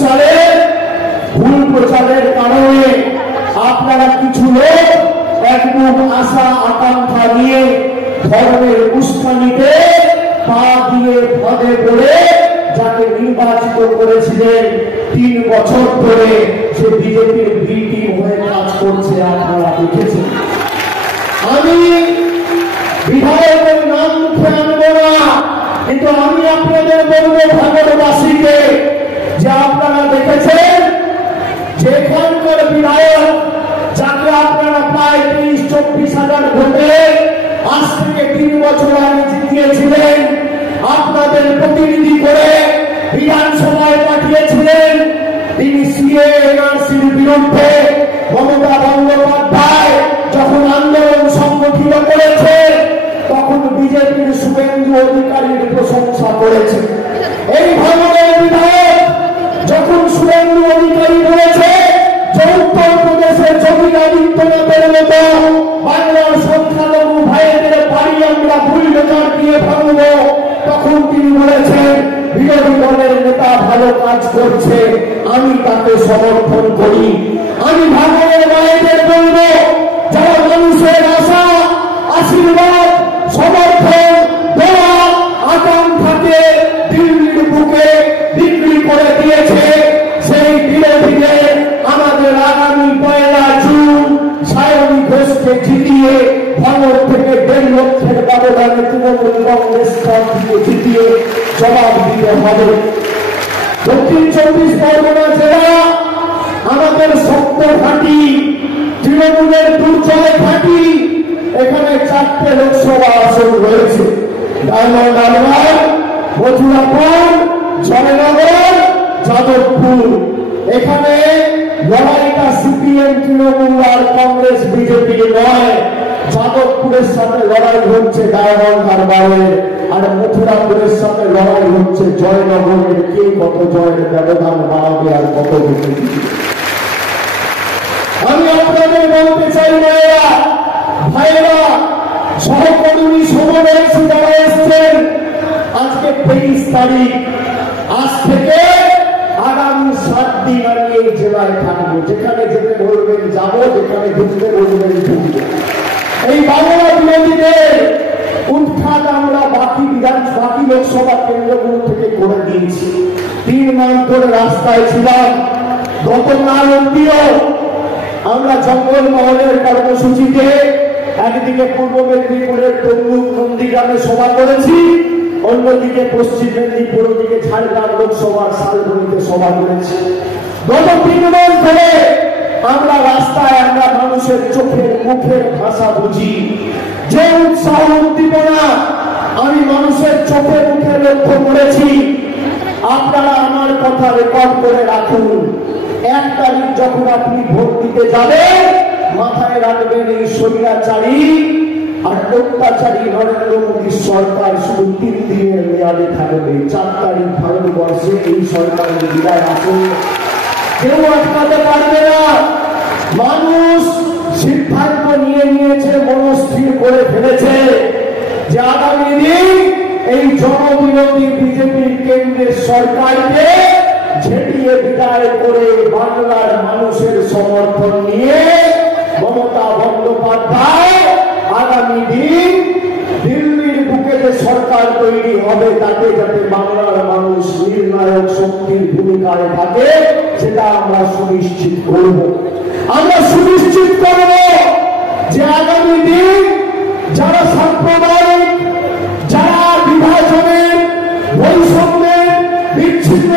সালে ভুল প্রচারের কারণে আপনারা কিছু লোক একদম আশা আকাঙ্ক্ষা নিয়ে ধর্মের উস্কানিতে পা দিয়ে ফাঁদে পড়ে যাকে নির্বাচিত করেছিলেন 3 বছর ধরে সে বিজেপির বি টিম হয়ে কাজ করছে, আপনারা দেখেছেন। আমি বিধায়কের নাম মুখে আনবো না, কিন্তু আমি আপনাদের বলবো ভাগরবাসীকে যে আপনারা দেখেছেন যেখানকার বিধায়ক যাকে আপনারা প্রায় 30-40 হাজার ভোটে আজ থেকে 3 বছর আগে জিতিয়েছিলেন, আপনাদের প্রতিনিধি করে বিধানসভায় পাঠিয়েছিলেন, তিনি সিএ এনআরসির বিরুদ্ধে মমতা বন্দ্যোপাধ্যায় যখন আন্দোলন সংগঠিত করেছে তখন বিজেপির শুভেন্দু অধিকারীর প্রশংসা করেছে। এই ভাঙনের বিধায়ক যখন শুভেন্দু অধিকারী বলেছে যে উত্তর প্রদেশের যোগী আদিত্যনাথের মতো বাংলার সংখ্যালঘু ভাইদের বাড়ি আমরা বুলডোজার দিয়ে ভাঙব, তখন তিনি বলেছেন বিরোধী দলের নেতা ভালো কাজ করছে, আমি তাকে সমর্থন করি। আমি ভাঙনের ভাইদের বলবো যারা মানুষের আশা আশীর্বাদ সমর্থন দেওয়া আকাঙ্ক্ষাকে দিল্লির বুকে বিক্রি করে দিয়েছে, সেই বিরোধীদের আমাদের আগামী 1 জুন সায়নী ঘোষকে জিতিয়ে ভাঙর থেকে 1.5 লক্ষের ব্যবধানে তৃণমূল কংগ্রেস প্রার্থীকে জিতিয়ে জবাব দিতে হবে। দক্ষিণ 24 পরগনা জেলা আমাদের শক্ত ঘাঁটি, তৃণমূলের দুর্জয় ঘাঁটি। এখানে 4টে লোকসভা আসন রয়েছে, ডায়মন্ড হারবার, মথুরাপুর, জয়নগর, যাদবপুর। এখানে লড়াইটা সিপিএম তৃণমূল আর কংগ্রেস বিজেপির নয়। যাদবপুরের সাথে লড়াই হচ্ছে ডায়মন্ড হারবারের, আর মথুরাপুরের সাথে লড়াই হচ্ছে জয়নগরের। কে কত জয়ের ব্যবধান বাড়াবে আর কত বেশি। আমি আপনাদের বলতে চাই ভাইয়েরা, সহকর্মী সমবয়সী যারা এসছেন, আজকে 23 তারিখ, আজ থেকে আগামী 7 দিন আমি এই জেলায় থাকবো। যেখানে যেতে বলবেন যাবো, যেখানে ঢুকতে বলবেন ঢুকবো। এই বাংলা বিরোধীদের উৎখাত আমরা বাকি লোকসভা কেন্দ্রগুলো থেকে করে দিয়েছি। 3 মাস ধরে রাস্তায় ছিলাম। গতকাল অব্দিও আমরা জঙ্গলমহলের কর্মসূচিতে একদিকে পূর্ব মেদিনীপুরের তমলুক নন্দীগ্রামে সভা করেছি, অন্যদিকে পশ্চিম মেদিনীপুর, দিকে ঝাড়গ্রাম লোকসভার শালবনীতে সভা করেছি। গত 3 মাস ধরে আমরা রাস্তায়, আমরা মানুষের চোখের মুখের ভাষা বুঝি। যে উৎসাহ উদ্দীপনা আমি মানুষের চোখে মুখে লক্ষ্য করেছি, আপনারা আমার কথা রেকর্ড করে রাখুন। 1 তারিখ যখন আপনি ভোট দিতে যাবেন, মাথায় রাখবেন এই স্বৈরাচারী আর অত্যাচারী নরেন্দ্র মোদী সরকার শুধু 3 দিনের মেয়াদে থাকবে। 4 তারিখ ভারতবর্ষে এই সরকারের বিদায় আসে, কেউ আটকাতে পারবে না। মানুষ সিদ্ধান্ত নিয়ে নিয়েছে, মনস্থির করে ফেলেছে যে আগামী দিন এই জনবিরোধী বিজেপির কেন্দ্রের সরকারকে ঝেঁটিয়ে বিদায় করে বাংলার মানুষের সমর্থন নিয়ে মমতা বন্দ্যোপাধ্যায় আগামী দিন দিল্লির বুকে যে সরকার তৈরি হবে, তাতে যাতে বাংলার মানুষ নির্ণায়ক শক্তির ভূমিকায় থাকে, সেটা আমরা সুনিশ্চিত করব। আমরা সুনিশ্চিত করব যে আগামী দিন যারা সাম্প্রদায়িক, যারা বিভাজনের, বৈষম্যের, বিচ্ছিন্ন